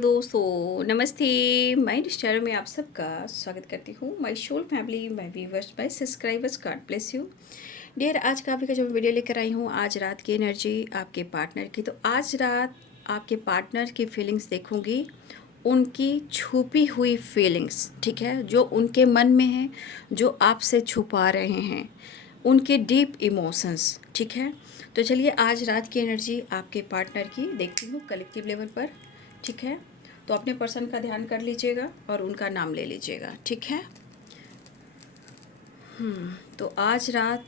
दोस्तों, नमस्ते। My channel में आप सबका स्वागत करती हूँ। My soul family, my viewers, my subscribers, God bless you dear. आज का का जो वीडियो लेकर आई हूँ, आज रात की एनर्जी आपके पार्टनर की। तो आज रात आपके पार्टनर की फीलिंग्स देखूँगी, उनकी छुपी हुई फीलिंग्स, ठीक है, जो उनके मन में है, जो आपसे छुपा रहे हैं, उनके डीप इमोशंस, ठीक है। तो चलिए आज रात की एनर्जी आपके पार्टनर की देखती हूँ कलेक्टिव लेवल पर, ठीक है। तो अपने पर्सन का ध्यान कर लीजिएगा और उनका नाम ले लीजिएगा, ठीक है। तो आज रात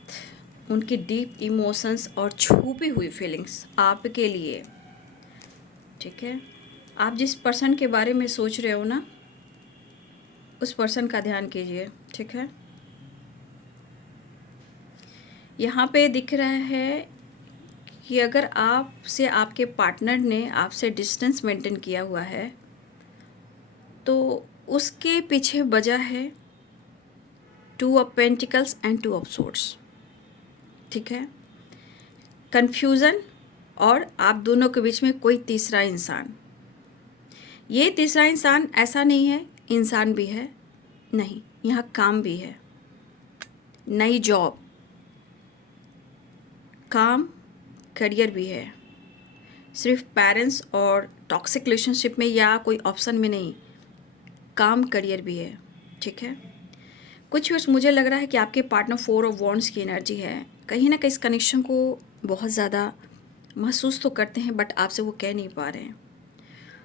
उनकी डीप इमोशंस और छुपी हुई फीलिंग्स आपके लिए, ठीक है। आप जिस पर्सन के बारे में सोच रहे हो ना, उस पर्सन का ध्यान कीजिए, ठीक है। यहाँ पे दिख रहा है कि अगर आपसे आपके पार्टनर ने आपसे डिस्टेंस मेंटेन किया हुआ है, तो उसके पीछे वजह है 2 of pentacles and 2 of swords, ठीक है। कन्फ्यूज़न और आप दोनों के बीच में कोई तीसरा इंसान। ये तीसरा इंसान ऐसा नहीं है इंसान भी है, नहीं, यहाँ काम भी है, नई जॉब, काम, करियर भी है। सिर्फ पेरेंट्स और टॉक्सिक रिलेशनशिप में या कोई ऑप्शन में नहीं, काम, करियर भी है, ठीक है। कुछ वर्ष मुझे लग रहा है कि आपके पार्टनर 4 ऑफ वॉन्ड्स की एनर्जी है। कहीं ना कहीं इस कनेक्शन को बहुत ज़्यादा महसूस तो करते हैं, बट आपसे वो कह नहीं पा रहे हैं।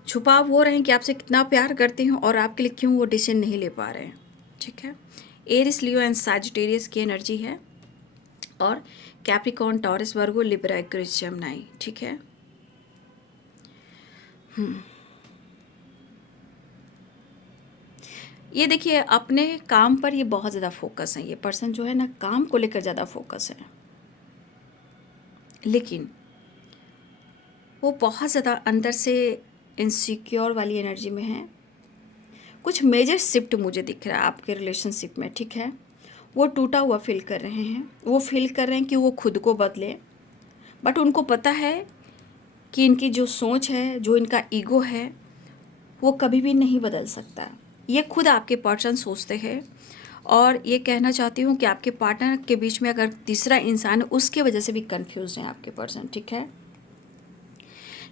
छुपाव हो रहे हैं कि आपसे कितना प्यार करते हैं और आपके लिए क्यों वो डिसीजन नहीं ले पा रहे हैं, ठीक है। एरिस, लियो एंड सैजिटेरियस की एनर्जी है और कैप्रिकॉर्न, टॉरस, वर्गो, लिब्रा, एक्वेरियस, जेमिनी, ठीक है। ये देखिए, अपने काम पर ये बहुत ज़्यादा फोकस है। ये पर्सन जो है ना, काम को लेकर ज़्यादा फोकस है, लेकिन वो बहुत ज़्यादा अंदर से इनसिक्योर वाली एनर्जी में है। कुछ मेजर शिफ्ट मुझे दिख रहा है आपके रिलेशनशिप में, ठीक है। वो टूटा हुआ फील कर रहे हैं, वो फील कर रहे हैं कि वो खुद को बदले, बट उनको पता है कि इनकी जो सोच है, जो इनका ईगो है, वो कभी भी नहीं बदल सकता। ये खुद आपके पर्सन सोचते हैं और ये कहना चाहती हूँ कि आपके पार्टनर के बीच में अगर तीसरा इंसान है, उसके वजह से भी कंफ्यूज हैं आपके पर्सन, ठीक है।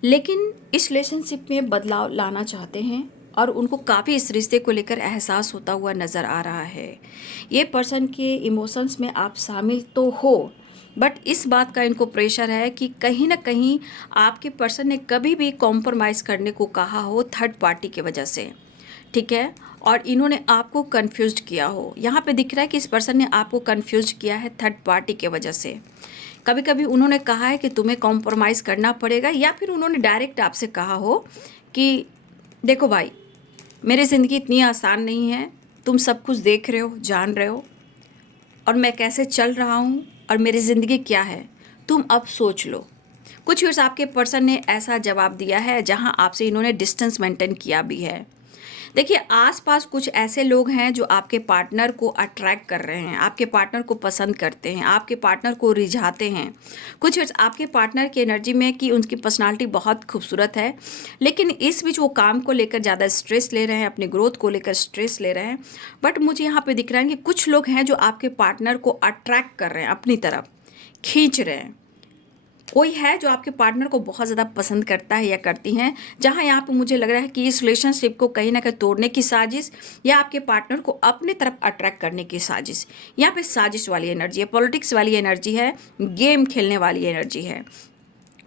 लेकिन इस रिलेशनशिप में बदलाव लाना चाहते हैं और उनको काफ़ी इस रिश्ते को लेकर एहसास होता हुआ नज़र आ रहा है। ये पर्सन के इमोशंस में आप शामिल तो हो, बट इस बात का इनको प्रेशर है कि कहीं ना कहीं आपके पर्सन ने कभी भी कॉम्प्रोमाइज़ करने को कहा हो थर्ड पार्टी की वजह से, ठीक है, और इन्होंने आपको कन्फ्यूज किया हो। यहाँ पे दिख रहा है कि इस पर्सन ने आपको कन्फ्यूज किया है थर्ड पार्टी के वजह से। कभी कभी उन्होंने कहा है कि तुम्हें कॉम्प्रोमाइज़ करना पड़ेगा, या फिर उन्होंने डायरेक्ट आपसे कहा हो कि देखो भाई, मेरी ज़िंदगी इतनी आसान नहीं है, तुम सब कुछ देख रहे हो, जान रहे हो, और मैं कैसे चल रहा हूँ और मेरी ज़िंदगी क्या है, तुम अब सोच लो। कुछ वर्ष आपके पर्सन ने ऐसा जवाब दिया है जहाँ आपसे इन्होंने डिस्टेंस मेंटेन किया भी है। देखिए, आसपास कुछ ऐसे लोग हैं जो आपके पार्टनर को अट्रैक्ट कर रहे हैं, आपके पार्टनर को पसंद करते हैं, आपके पार्टनर को रिझाते हैं। कुछ आपके पार्टनर की एनर्जी में कि उनकी पर्सनालिटी बहुत खूबसूरत है, लेकिन इस बीच वो काम को लेकर ज़्यादा स्ट्रेस ले रहे हैं, अपनी ग्रोथ को लेकर स्ट्रेस ले रहे हैं। बट मुझे यहाँ पे दिख रहा है कि कुछ लोग हैं जो आपके पार्टनर को अट्रैक्ट कर रहे हैं, अपनी तरफ खींच रहे हैं। कोई है जो आपके पार्टनर को बहुत ज़्यादा पसंद करता है या करती हैं, जहाँ यहाँ पे मुझे लग रहा है कि इस रिलेशनशिप को कहीं ना कहीं तोड़ने की साजिश या आपके पार्टनर को अपने तरफ अट्रैक्ट करने की साजिश। यहाँ पे साजिश वाली एनर्जी है, पॉलिटिक्स वाली एनर्जी है, गेम खेलने वाली एनर्जी है।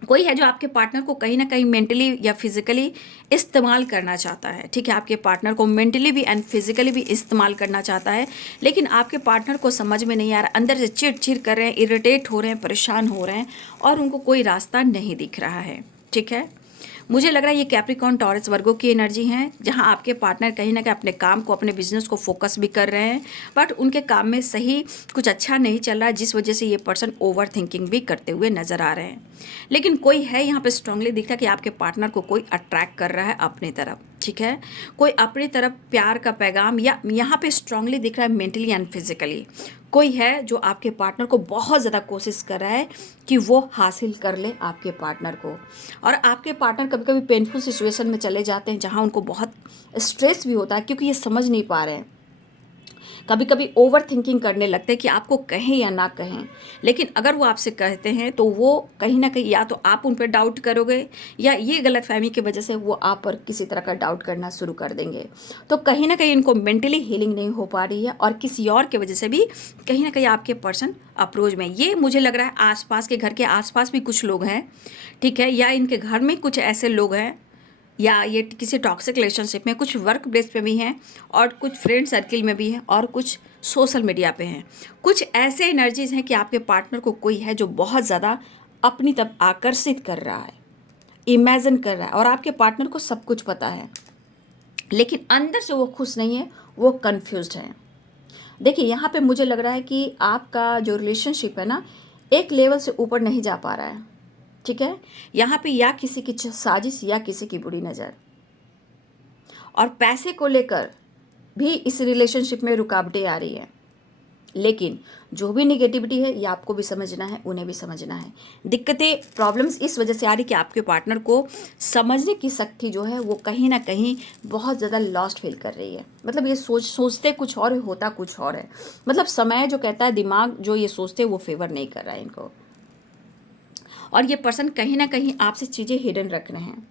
कोई है जो आपके पार्टनर को कहीं ना कहीं मेंटली या फिजिकली इस्तेमाल करना चाहता है, ठीक है। आपके पार्टनर को मेंटली भी एंड फिजिकली भी इस्तेमाल करना चाहता है, लेकिन आपके पार्टनर को समझ में नहीं आ रहा, अंदर से चिड़ कर रहे हैं, इरिटेट हो रहे हैं, परेशान हो रहे हैं और उनको कोई रास्ता नहीं दिख रहा है, ठीक है। मुझे लग रहा है ये कैप्रिकॉर्न, टॉरस, वर्गो की एनर्जी है, जहां आपके पार्टनर कहीं ना कहीं अपने काम को, अपने बिजनेस को फोकस भी कर रहे हैं, बट उनके काम में सही कुछ अच्छा नहीं चल रहा, जिस वजह से ये पर्सन ओवर थिंकिंग भी करते हुए नजर आ रहे हैं। लेकिन कोई है यहाँ पे स्ट्रांगली दिख रहा है कि आपके पार्टनर को कोई अट्रैक्ट कर रहा है अपनी तरफ, ठीक है। कोई अपनी तरफ प्यार का पैगाम, या यहाँ पे स्ट्रांगली दिख रहा है मेंटली एंड फिजिकली कोई है जो आपके पार्टनर को बहुत ज़्यादा कोशिश कर रहा है कि वो हासिल कर ले आपके पार्टनर को। और आपके पार्टनर कभी कभी पेनफुल सिचुएशन में चले जाते हैं जहाँ उनको बहुत स्ट्रेस भी होता है, क्योंकि ये समझ नहीं पा रहे हैं। कभी कभी ओवर थिंकिंग करने लगते हैं कि आपको कहें या ना कहें। लेकिन अगर वो आपसे कहते हैं तो वो कहीं ना कहीं या तो आप उन पर डाउट करोगे, या ये गलतफहमी की वजह से वो आप पर किसी तरह का डाउट करना शुरू कर देंगे। तो कहीं ना कहीं इनको मेंटली हीलिंग नहीं हो पा रही है, और किसी और की वजह से भी कहीं ना कहीं आपके पर्सन अप्रोच में, ये मुझे लग रहा है आसपास के घर के आसपास भी कुछ लोग हैं, ठीक है, या इनके घर में कुछ ऐसे लोग हैं, या ये किसी टॉक्सिक रिलेशनशिप में, कुछ वर्क प्लेस पे भी हैं, और कुछ फ्रेंड सर्किल में भी हैं, और कुछ सोशल मीडिया पे हैं। कुछ ऐसे एनर्जीज हैं कि आपके पार्टनर को कोई है जो बहुत ज़्यादा अपनी तरफ आकर्षित कर रहा है, इमेजिन कर रहा है, और आपके पार्टनर को सब कुछ पता है, लेकिन अंदर से वो खुश नहीं है, वो कन्फ्यूज्ड है। देखिए यहाँ पे मुझे लग रहा है कि आपका जो रिलेशनशिप है ना, एक लेवल से ऊपर नहीं जा पा रहा है, ठीक है। यहाँ पे या किसी की साजिश या किसी की बुरी नज़र, और पैसे को लेकर भी इस रिलेशनशिप में रुकावटें आ रही हैं। लेकिन जो भी निगेटिविटी है ये आपको भी समझना है, उन्हें भी समझना है। दिक्कतें, प्रॉब्लम्स इस वजह से आ रही कि आपके पार्टनर को समझने की शक्ति जो है वो कहीं ना कहीं बहुत ज़्यादा लॉस्ट फील कर रही है। मतलब ये सोचते कुछ और होता कुछ और है। मतलब समय जो कहता है, दिमाग जो ये सोचते वो फेवर नहीं कर रहा है इनको। और ये पर्सन कहीं ना कहीं आपसे चीज़ें हिडन रख रहे हैं।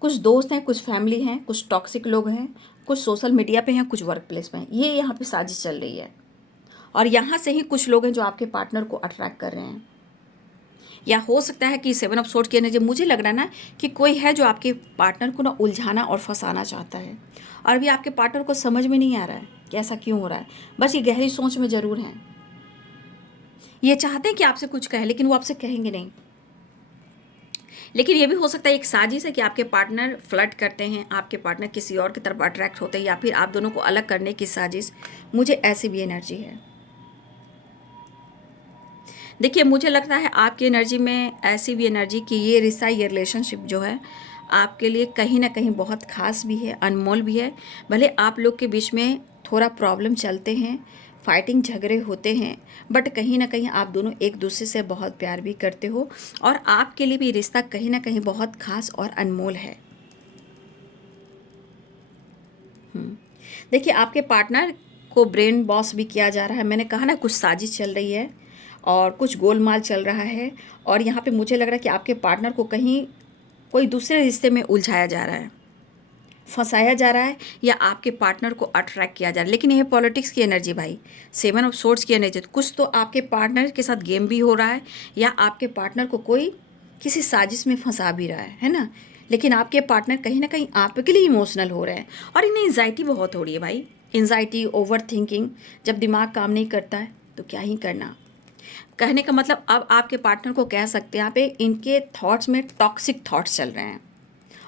कुछ दोस्त हैं, कुछ फैमिली हैं, कुछ टॉक्सिक लोग हैं, कुछ सोशल मीडिया पे हैं, कुछ वर्क प्लेस में हैं। ये यहाँ पे साजिश चल रही है, और यहाँ से ही कुछ लोग हैं जो आपके पार्टनर को अट्रैक्ट कर रहे हैं। या हो सकता है कि 7 ऑफ सोर्ड्स की एनर्जी, मुझे लग रहा है ना कि कोई है जो आपके पार्टनर को ना उलझाना और फंसाना चाहता है, और अभी आपके पार्टनर को समझ में नहीं आ रहा है कि ऐसा क्यों हो रहा है। बस ये गहरी सोच में ज़रूर हैं, ये चाहते हैं कि आपसे कुछ कहें, लेकिन वो आपसे कहेंगे नहीं। लेकिन ये भी हो सकता है एक साजिश है कि आपके पार्टनर फ्लर्ट करते हैं, आपके पार्टनर किसी और की तरफ अट्रैक्ट होते हैं, या फिर आप दोनों को अलग करने की साजिश। मुझे ऐसी भी एनर्जी है। देखिए मुझे लगता है आपकी एनर्जी में ऐसी भी एनर्जी कि ये रिश्ता, ये रिलेशनशिप जो है आपके लिए कहीं ना कहीं बहुत खास भी है, अनमोल भी है। भले आप लोग के बीच में थोड़ा प्रॉब्लम चलते हैं, फाइटिंग झगड़े होते हैं, बट कहीं ना कहीं आप दोनों एक दूसरे से बहुत प्यार भी करते हो, और आपके लिए भी रिश्ता कहीं ना कहीं बहुत खास और अनमोल है। देखिए आपके पार्टनर को ब्रेन वॉश भी किया जा रहा है। मैंने कहा ना कुछ साजिश चल रही है और कुछ गोलमाल चल रहा है, और यहाँ पे मुझे लग रहा है कि आपके पार्टनर को कहीं कोई दूसरे रिश्ते में उलझाया जा रहा है, फंसाया जा रहा है, या आपके पार्टनर को अट्रैक्ट किया जा रहा है। लेकिन यह पॉलिटिक्स की एनर्जी भाई, 7 ऑफ सोर्ड्स की एनर्जी, कुछ तो आपके पार्टनर के साथ गेम भी हो रहा है, या आपके पार्टनर को कोई किसी साजिश में फंसा भी रहा है ना। लेकिन आपके पार्टनर कहीं ना कहीं आपके लिए इमोशनल हो रहे हैं, और इन्हें एंजाइटी बहुत हो रही है भाई। एंजाइटी, ओवर थिंकिंग, जब दिमाग काम नहीं करता है तो क्या ही करना। कहने का मतलब अब आपके पार्टनर को कह सकते हैं यहाँ पे इनके थॉट्स में टॉक्सिक थॉट्स चल रहे हैं,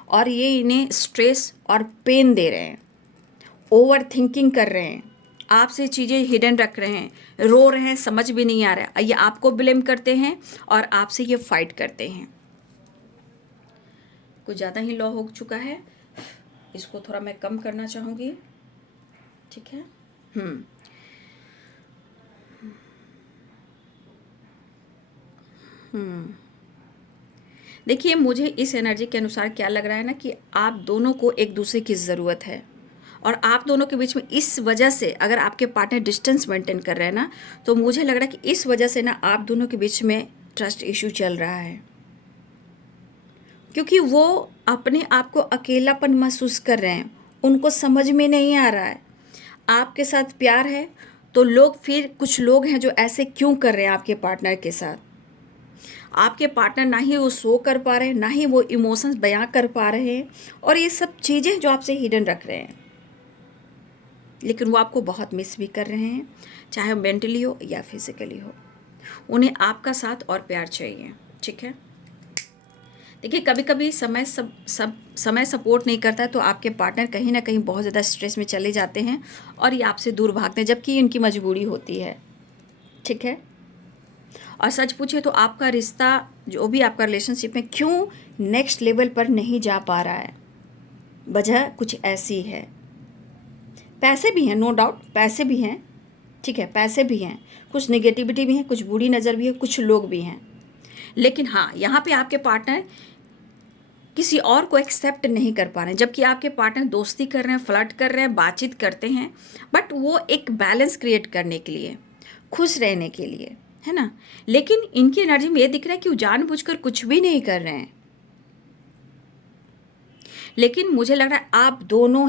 और ये इन्हें स्ट्रेस और पेन दे रहे हैं, ओवर थिंकिंग कर रहे हैं, आपसे चीज़ें हिडन रख रहे हैं, रो रहे हैं, समझ भी नहीं आ रहा है, ये आपको ब्लेम करते हैं और आपसे ये फाइट करते हैं। कुछ ज़्यादा ही लो हो चुका है, इसको थोड़ा मैं कम करना चाहूँगी, ठीक है। देखिए मुझे इस एनर्जी के अनुसार क्या लग रहा है ना कि आप दोनों को एक दूसरे की ज़रूरत है, और आप दोनों के बीच में इस वजह से अगर आपके पार्टनर डिस्टेंस मेंटेन कर रहे हैं ना, तो मुझे लग रहा है कि इस वजह से ना आप दोनों के बीच में ट्रस्ट इशू चल रहा है, क्योंकि वो अपने आप को अकेलापन महसूस कर रहे हैं, उनको समझ में नहीं आ रहा है। आपके साथ प्यार है तो लोग, फिर कुछ लोग हैं जो ऐसे क्यों कर रहे हैं आपके पार्टनर के साथ। आपके पार्टनर ना ही वो शो कर पा रहे हैं, ना ही वो इमोशंस बयां कर पा रहे हैं, और ये सब चीज़ें जो आपसे हिडन रख रहे हैं, लेकिन वो आपको बहुत मिस भी कर रहे हैं, चाहे मेंटली हो या फिजिकली हो। उन्हें आपका साथ और प्यार चाहिए, ठीक है। देखिए कभी कभी समय सपोर्ट नहीं करता है, तो आपके पार्टनर कहीं ना कहीं बहुत ज़्यादा स्ट्रेस में चले जाते हैं, और ये आपसे दूर भागते हैं, जबकि इनकी मजबूरी होती है, ठीक है। और सच पूछे तो आपका रिश्ता, जो भी आपका रिलेशनशिप में, क्यों नेक्स्ट लेवल पर नहीं जा पा रहा है, वजह कुछ ऐसी है। पैसे भी हैं, नो डाउट पैसे भी हैं, ठीक है, पैसे भी हैं, कुछ नेगेटिविटी भी है, कुछ बुरी नज़र भी है, कुछ लोग भी हैं। लेकिन हाँ, यहाँ पे आपके पार्टनर किसी और को एक्सेप्ट नहीं कर पा रहे हैं, जबकि आपके पार्टनर दोस्ती कर रहे हैं, फ्लर्ट कर रहे हैं, बातचीत करते हैं, बट वो एक बैलेंस क्रिएट करने के लिए, खुश रहने के लिए, है ना। लेकिन इनकी एनर्जी में ये दिख रहा है कि वो जानबूझकर कुछ भी नहीं कर रहे हैं। लेकिन मुझे लग रहा है आप दोनों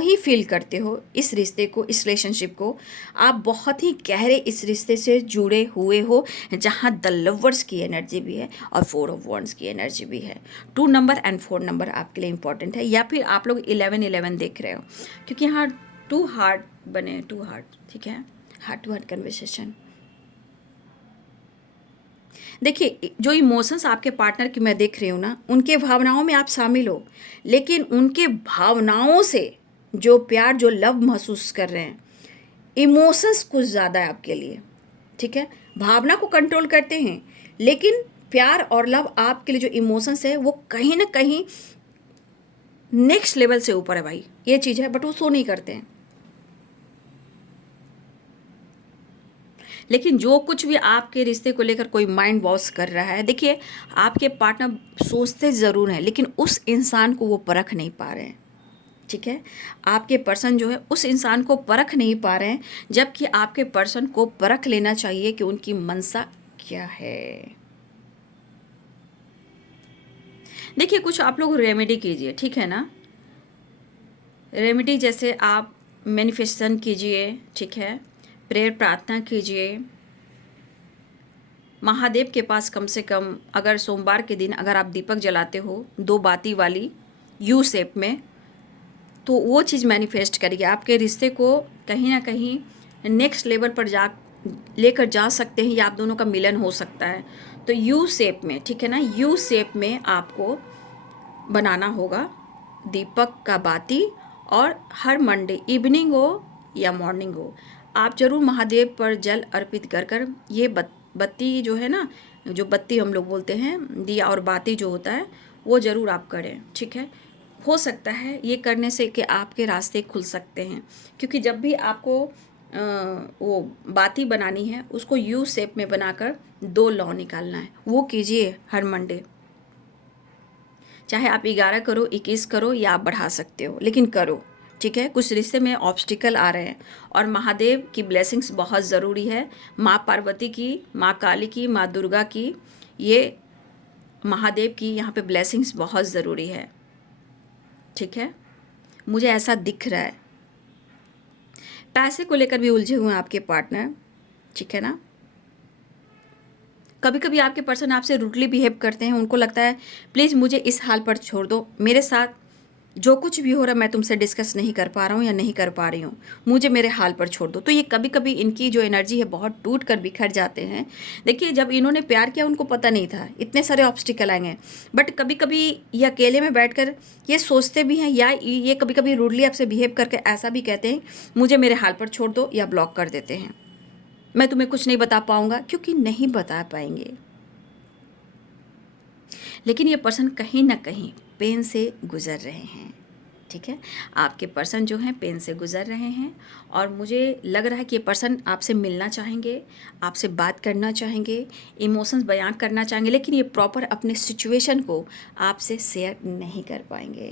ही फील करते हो इस रिश्ते को, इस रिलेशनशिप को। आप बहुत ही गहरे इस रिश्ते से जुड़े हुए हो, जहाँ द लवर्स की एनर्जी भी है और 4 ऑफ वंड्स की एनर्जी भी है। 2 नंबर एंड 4 नंबर आपके लिए इंपॉर्टेंट है, या फिर आप लोग 11-11 देख रहे हो, क्योंकि यहाँ 2 हार्ट बने, 2 हार्ट, ठीक है, हार्ट टू हार्ट कन्वर्सेशन। देखिए, जो इमोशंस आपके पार्टनर की मैं देख रही हूँ ना, उनके भावनाओं में आप शामिल हो, लेकिन उनके भावनाओं से जो प्यार, जो लव महसूस कर रहे हैं, इमोशंस कुछ ज़्यादा है आपके लिए, ठीक है। भावना को कंट्रोल करते हैं, लेकिन प्यार और लव आपके लिए जो इमोशंस है वो कहीं ना कहीं नेक्स्ट लेवल से ऊपर है भाई, ये चीज़ है, बट वो शो नहीं करते हैं। लेकिन जो कुछ भी आपके रिश्ते को लेकर कोई माइंड वॉश कर रहा है, देखिए, आपके पार्टनर सोचते ज़रूर हैं, लेकिन उस इंसान को वो परख नहीं पा रहे हैं, ठीक है। आपके पर्सन जो है उस इंसान को परख नहीं पा रहे हैं, जबकि आपके पर्सन को परख लेना चाहिए कि उनकी मंशा क्या है। देखिए, कुछ आप लोग रेमेडी कीजिए, ठीक है ना। रेमेडी जैसे आप मैनिफेस्टेशन कीजिए, ठीक है, प्रेयर प्रार्थना कीजिए, महादेव के पास कम से कम अगर सोमवार के दिन अगर आप दीपक जलाते हो 2 बाती वाली यू शेप में, तो वो चीज़ मैनिफेस्ट करिए, आपके रिश्ते को कहीं ना कहीं नेक्स्ट लेवल पर लेकर जा सकते हैं, या आप दोनों का मिलन हो सकता है। तो यू शेप में, ठीक है ना, यू शेप में आपको बनाना होगा दीपक का बाती, और हर मंडे इवनिंग हो या मॉर्निंग हो, आप जरूर महादेव पर जल अर्पित कर कर ये बत्ती जो है ना, जो बत्ती हम लोग बोलते हैं, दिया और बाती जो होता है, वो ज़रूर आप करें, ठीक है। हो सकता है ये करने से कि आपके रास्ते खुल सकते हैं, क्योंकि जब भी आपको वो बाती बनानी है, उसको यू शेप में बनाकर 2 लौ निकालना है, वो कीजिए हर मंडे। चाहे आप 11 करो, 21 करो, या आप बढ़ा सकते हो, लेकिन करो, ठीक है। कुछ रिश्ते में ऑब्स्टिकल आ रहे हैं, और महादेव की ब्लेसिंग्स बहुत ज़रूरी है, माँ पार्वती की, माँ काली की, माँ दुर्गा की, ये महादेव की यहाँ पे ब्लेसिंग्स बहुत ज़रूरी है, ठीक है। मुझे ऐसा दिख रहा है। पैसे को लेकर भी उलझे हुए हैं आपके पार्टनर, ठीक है ना। कभी कभी आपके पर्सन आपसे रूडली बिहेव करते हैं, उनको लगता है प्लीज़ मुझे इस हाल पर छोड़ दो, मेरे साथ जो कुछ भी हो रहा है मैं तुमसे डिस्कस नहीं कर पा रहा हूँ या नहीं कर पा रही हूँ, मुझे मेरे हाल पर छोड़ दो। तो ये कभी कभी इनकी जो एनर्जी है बहुत टूट कर बिखर जाते हैं। देखिए, जब इन्होंने प्यार किया उनको पता नहीं था इतने सारे ऑब्स्टिकल आएंगे, बट कभी कभी ये अकेले में बैठकर ये सोचते भी हैं, या ये कभी कभी रूडली आपसे बिहेव करके ऐसा भी कहते हैं मुझे मेरे हाल पर छोड़ दो, या ब्लॉक कर देते हैं, मैं तुम्हें कुछ नहीं बता पाऊँगा, क्योंकि नहीं बता पाएंगे। लेकिन ये पर्सन कहीं ना कहीं पेन से गुजर रहे हैं, ठीक है। आपके पर्सन जो हैं पेन से गुजर रहे हैं, और मुझे लग रहा है कि ये पर्सन आपसे मिलना चाहेंगे, आपसे बात करना चाहेंगे, इमोशंस बयां करना चाहेंगे, लेकिन ये प्रॉपर अपने सिचुएशन को आपसे शेयर नहीं कर पाएंगे।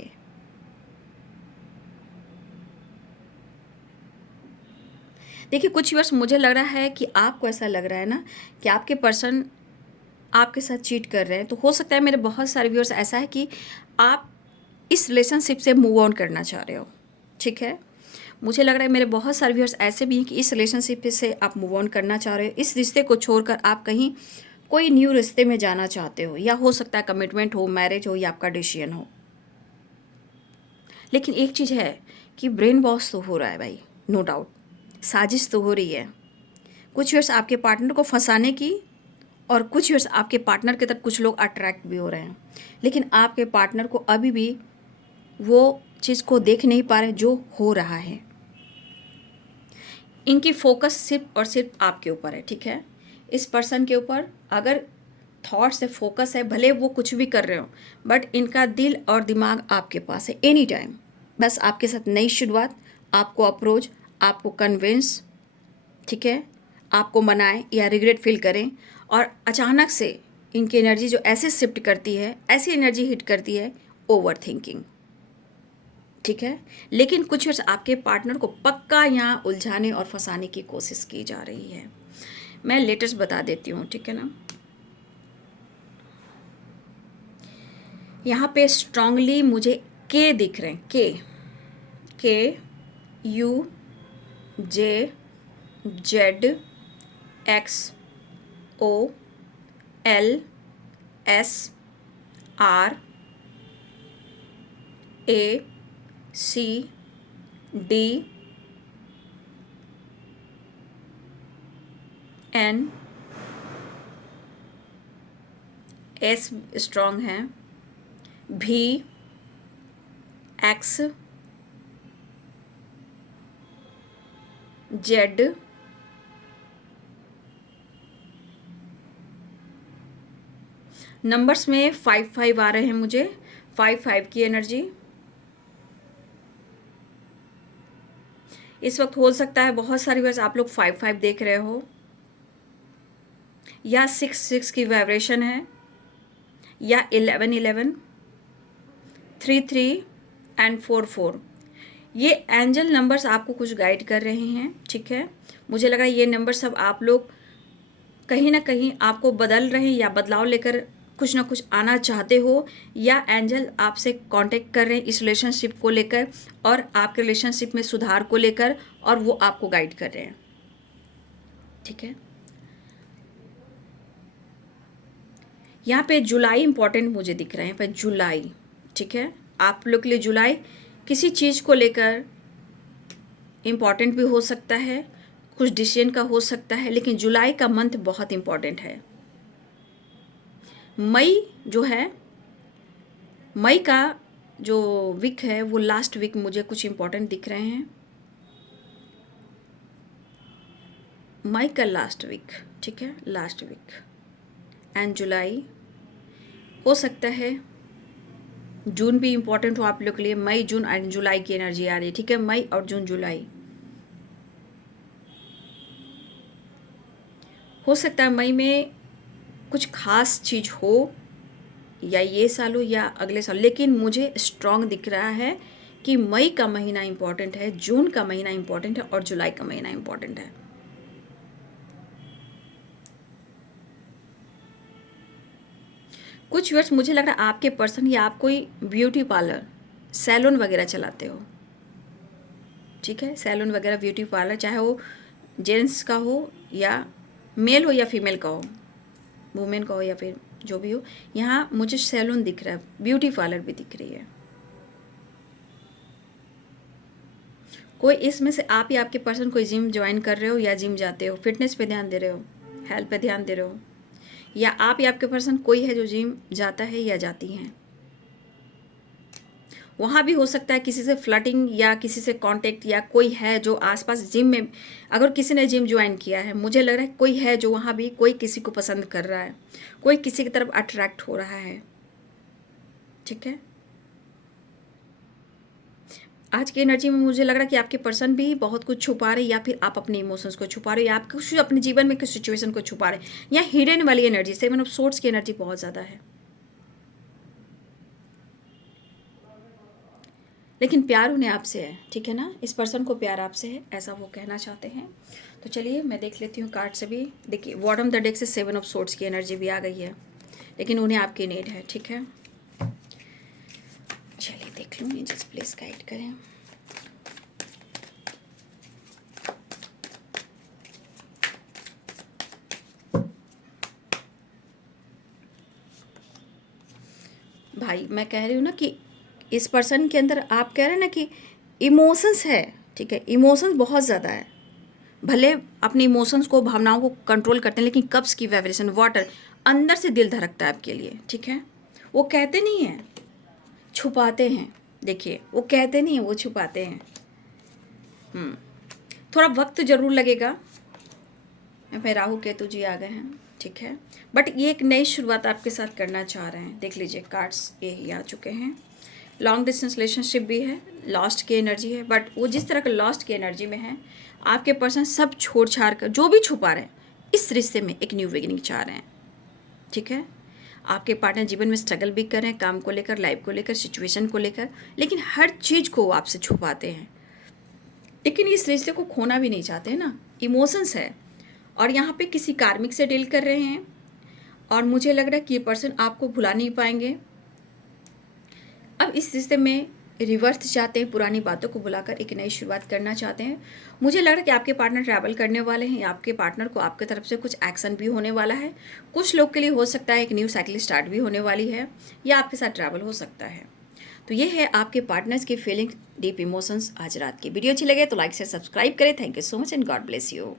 देखिए, कुछ व्यूअर्स मुझे लग रहा है कि आपको ऐसा लग रहा है ना कि आपके पर्सन आपके साथ चीट कर रहे हैं, तो हो सकता है मेरे बहुत सारे व्यूअर्स ऐसा है कि आप इस रिलेशनशिप से मूव ऑन करना चाह रहे हो, ठीक है। मुझे लग रहा है मेरे बहुत सारे व्यूअर्स ऐसे भी हैं कि इस रिलेशनशिप से आप मूव ऑन करना चाह रहे हो, इस रिश्ते को छोड़कर आप कहीं कोई न्यू रिश्ते में जाना चाहते हो, या हो सकता है कमिटमेंट हो, मैरिज हो, या आपका डिसीजन हो। लेकिन एक चीज़ है कि ब्रेन वॉश तो हो रहा है भाई, नो डाउट, साजिश तो हो रही है, कुछ व्यूअर्स आपके पार्टनर को फंसाने की, और कुछ व्यूअर्स आपके पार्टनर की तरफ कुछ लोग अट्रैक्ट भी हो रहे हैं, लेकिन आपके पार्टनर को अभी भी वो चीज़ को देख नहीं पा रहे जो हो रहा है। इनकी फोकस सिर्फ और सिर्फ आपके ऊपर है, ठीक है, इस पर्सन के ऊपर। अगर थॉट से फोकस है, भले वो कुछ भी कर रहे हो, बट इनका दिल और दिमाग आपके पास है एनी टाइम। बस आपके साथ नई शुरुआत, आपको अप्रोच, आपको कन्विंस, ठीक है, आपको मनाएं या रिग्रेट फील करें। और अचानक से इनकी एनर्जी जो ऐसे शिफ्ट करती है, ऐसी एनर्जी हिट करती है, ओवर थिंकिंग, ठीक है। लेकिन कुछ वर्ष आपके पार्टनर को पक्का यहाँ उलझाने और फंसाने की कोशिश की जा रही है। मैं लेटेस्ट बता देती हूँ, ठीक है ना। यहाँ पे स्ट्रांगली मुझे के दिख रहे हैं, K U J Z X O L S R A C D N, S strong है, भी एक्स जेड नंबर्स में 5 आ रहे हैं मुझे, 5 की एनर्जी इस वक्त हो सकता है। बहुत सारी वर्ष आप लोग 5 देख रहे हो, या 6 की वाइब्रेशन है, या 11 3 एंड 4 ये एंजल नंबर्स आपको कुछ गाइड कर रहे हैं, ठीक है। मुझे लग रहा है ये नंबर सब आप लोग कहीं ना कहीं आपको बदल रहे हैं या बदलाव लेकर कुछ ना कुछ आना चाहते हो, या एंजल आपसे कांटेक्ट कर रहे हैं इस रिलेशनशिप को लेकर और आपके रिलेशनशिप में सुधार को लेकर, और वो आपको गाइड कर रहे हैं, ठीक है। यहाँ पे जुलाई इंपॉर्टेंट मुझे दिख रहे हैं, पर जुलाई, ठीक है, आप लोग के लिए जुलाई किसी चीज़ को लेकर इम्पॉर्टेंट भी हो सकता है, कुछ डिसीजन का हो सकता है, लेकिन जुलाई का मंथ बहुत इम्पॉर्टेंट है। मई जो है, मई का जो वीक है वो लास्ट वीक मुझे कुछ इम्पोर्टेंट दिख रहे हैं, मई का लास्ट वीक, ठीक है, लास्ट वीक। एंड जुलाई हो सकता है, जून भी इम्पोर्टेंट हो आप लोग के लिए। मई जून एंड जुलाई की एनर्जी आ रही है, ठीक है, मई और जून जुलाई। हो सकता है मई में कुछ खास चीज़ हो, या ये साल हो या अगले साल, लेकिन मुझे स्ट्रॉन्ग दिख रहा है कि मई का महीना इम्पॉर्टेंट है, जून का महीना इम्पॉर्टेंट है और जुलाई का महीना इम्पॉर्टेंट है। कुछ वर्ष मुझे लग रहा है आपके पर्सन या आप कोई ब्यूटी पार्लर, सैलून वगैरह चलाते हो, ठीक है, सैलून वगैरह ब्यूटी पार्लर, चाहे वो जेंट्स का हो या मेल हो या फीमेल का हो, वुमेन का हो या फिर जो भी हो। यहाँ मुझे सैलून दिख रहा है, ब्यूटी पार्लर भी दिख रही है। कोई इसमें से आप या आपके पर्सन कोई जिम ज्वाइन कर रहे हो या जिम जाते हो, फिटनेस पे ध्यान दे रहे हो, हेल्थ पे ध्यान दे रहे हो, या आप या आपके पर्सन कोई है जो जिम जाता है या जाती हैं। वहाँ भी हो सकता है किसी से फ्लर्टिंग या किसी से कांटेक्ट, या कोई है जो आसपास जिम में, अगर किसी ने जिम ज्वाइन किया है, मुझे लग रहा है कोई है जो वहाँ भी कोई किसी को पसंद कर रहा है, कोई किसी की तरफ अट्रैक्ट हो रहा है, ठीक है। आज की एनर्जी में मुझे लग रहा है कि आपके पर्सन भी बहुत कुछ छुपा रहे, या फिर आप अपने इमोशंस को छुपा रहे हो, या आप कुछ अपने जीवन में किस सिचुएशन को छुपा रहे हैं। या हिडन वाली एनर्जी, 7 ऑफ सोर्ड्स की एनर्जी बहुत ज़्यादा है, लेकिन प्यार उन्हें आपसे है, ठीक है ना, इस पर्सन को प्यार आपसे है, ऐसा वो कहना चाहते हैं। तो चलिए मैं देख लेती हूँ कार्ड से भी। देखिए बॉटम द डेक से 7 ऑफ सोर्ड्स की एनर्जी भी आ गई है, लेकिन उन्हें आपकी नीड है, ठीक है। चलिए देख लूँ, एंजल्स प्लीज गाइड करें। भाई मैं कह रही हूँ ना कि इस पर्सन के अंदर आप कह रहे हैं ना कि इमोशंस है, ठीक है, इमोशंस बहुत ज़्यादा है। भले अपने इमोशंस को, भावनाओं को कंट्रोल करते हैं, लेकिन कब्ज की वाइब्रेशन, वाटर, अंदर से दिल धड़कता है आपके लिए, ठीक है। वो कहते नहीं हैं, छुपाते हैं। देखिए वो कहते नहीं हैं, वो छुपाते हैं। थोड़ा वक्त ज़रूर लगेगा। मैं राहु केतु जी आ गए हैं, ठीक है, बट ये एक नई शुरुआत आपके साथ करना चाह रहे हैं। देख लीजिए कार्ड्स ये आ चुके हैं। लॉन्ग डिस्टेंस रिलेशनशिप भी है, लॉस्ट की एनर्जी है, बट वो जिस तरह का लॉस्ट की एनर्जी में है, आपके पर्सन सब छोड़ छाड़ कर जो भी छुपा रहे हैं इस रिश्ते में एक न्यू बिगिनिंग चाह रहे हैं। ठीक है, आपके पार्टनर जीवन में स्ट्रगल भी कर रहे हैं, काम को लेकर, लाइफ को लेकर, सिचुएशन को लेकर, लेकिन हर चीज़ को वो आपसे छुपाते हैं। लेकिन इस रिश्ते को खोना भी नहीं चाहते हैं ना, इमोशंस है। और यहाँ पे किसी कार्मिक से डील कर रहे हैं और मुझे लग रहा है कि ये पर्सन आपको भुला नहीं पाएंगे। अब इस रिश्ते में रिवर्स चाहते हैं, पुरानी बातों को भुलाकर एक नई शुरुआत करना चाहते हैं। मुझे लग रहा है कि आपके पार्टनर ट्रैवल करने वाले हैं या आपके पार्टनर को आपके तरफ से कुछ एक्शन भी होने वाला है। कुछ लोग के लिए हो सकता है एक न्यू साइकिल स्टार्ट भी होने वाली है या आपके साथ ट्रैवल हो सकता है। तो ये है आपके पार्टनर्स की फीलिंग, डीप इमोशंस आज रात की। वीडियो अच्छी लगे तो लाइक से सब्सक्राइब करें। Thank you so much and God bless you.